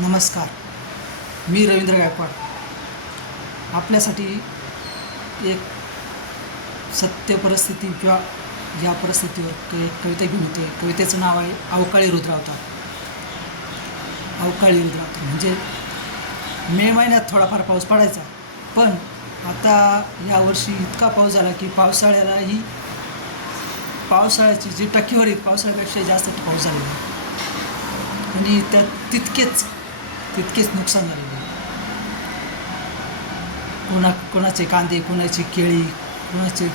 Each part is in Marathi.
नमस्कार. मी रवींद्र गायकवाड. आपल्यासाठी एक सत्य परिस्थिती किंवा या परिस्थितीवर एक कविता घेऊन येते. कवितेचं नाव आहे अवकाळी रुद्रावतार अवकाळी रुद्रावतार म्हणजे मे महिन्यात थोडाफार पाऊस पडायचा. पण आता यावर्षी इतका पाऊस झाला की पावसाळ्यालाही पावसाळ्याची जी टक्केवारी पावसाळ्यापेक्षा जास्त पाऊस झालेला आहे. आणि त्यात तितकेच तितकेच नुकसान झालेलं आहे. कोणा कोणाचे कांदे कोणाची केळी कोणाचे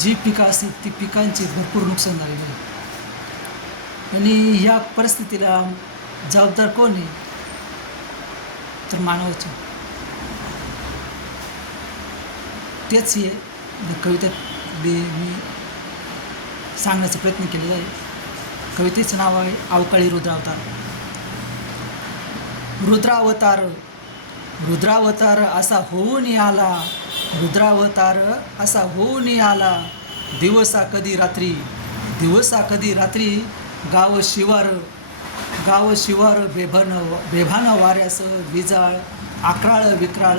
जी पिकं असतील ती पिकांचे भरपूर नुकसान झालेलं आहे. आणि ह्या परिस्थितीला जबाबदार कोण आहे? तर मानवाचे. तेच हे कवितेत मी मी सांगण्याचा प्रयत्न केलेला आहे. कवितेचं नाव आहे अवकाळी रुद्रावतार. रुद्रावतार. रुद्रावतार असा होऊन आला रुद्रावतार असा होऊन आला दिवसा कधी रात्री. दिवसा कधी रात्री गाव शिवार. गाव शिवार बेभान बेभान वाऱ्यासह विजाळ आक्राळ विक्राळ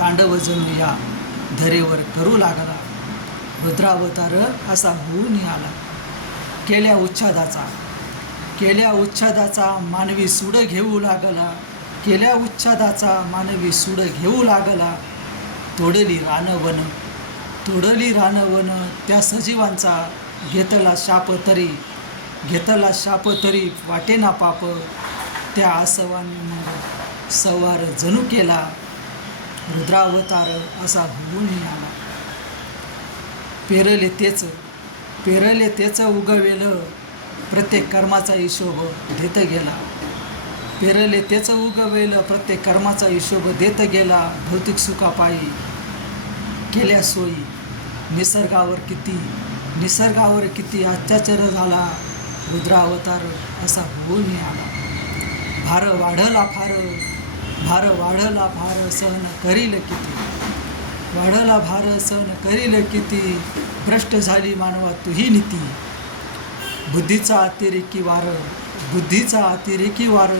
तांडव जणू या. धरेवर करू लागला. रुद्रावतार असा होऊन आला केल्या उच्छादाचा. केल्या उच्छादाचा मानवी सुड घेऊ लागला. केल्या उच्छादाचा मानवी सुड घेऊ लागला. तोडली रानवन तोडली रानवन त्या सजीवांचा. घेतला शाप तरी घेतला शाप तरी वाटेना पाप. त्या आसवाने मग सवार जणू केला. रुद्रावतार असा होऊन आला पेरले तेच पेरले तेच उगवेलं. प्रत्येक कर्माचा हिशोब देत गेला. पेरले तेच उगवेलं प्रत्येक कर्माचा हिशोब देत गेला भौतिक सुखापायी केल्या सोयी. निसर्गावर किती निसर्गावर किती अत्याचार झाला रुद्रावतार असा होऊन आला भार वाढला फार भार वाढला भार सहन करील किती. वाढला भार सहन करील किती भ्रष्ट झाली मानवा तुही नीती. बुद्धीचा अतिरेकी वार बुद्धीचा अतिरेकी वार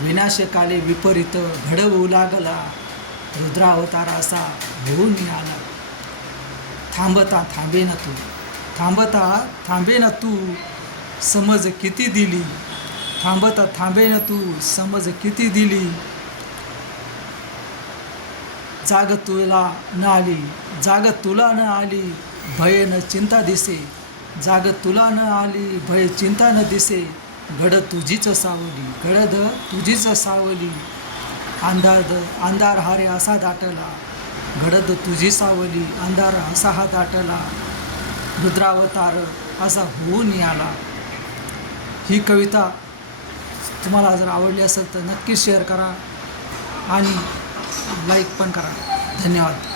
विनाशकाले विपरीत घडवू लागला. रुद्रावतार असा होऊन आला. थांबता थांबे ना तू. थांबता थांबे ना तू. समज किती दिली? थांबता थांबे ना तू. समज किती दिली? जाग तुला न आली. जाग तुला न आली. भय न चिंता दिसे. जाग तुला न आली. भय चिंता न दिसे. घड तुझीच सावली गडद तुझीच सावली अंधार द अंधार हारे असा दाटला. घडद तुझी सावली अंधार असा हा दाटला. रुद्रावतार असा होऊन आला. ही कविता तुम्हाला जर आवडली असेल तर नक्की शेअर करा आणि लाईक पण करा. धन्यवाद.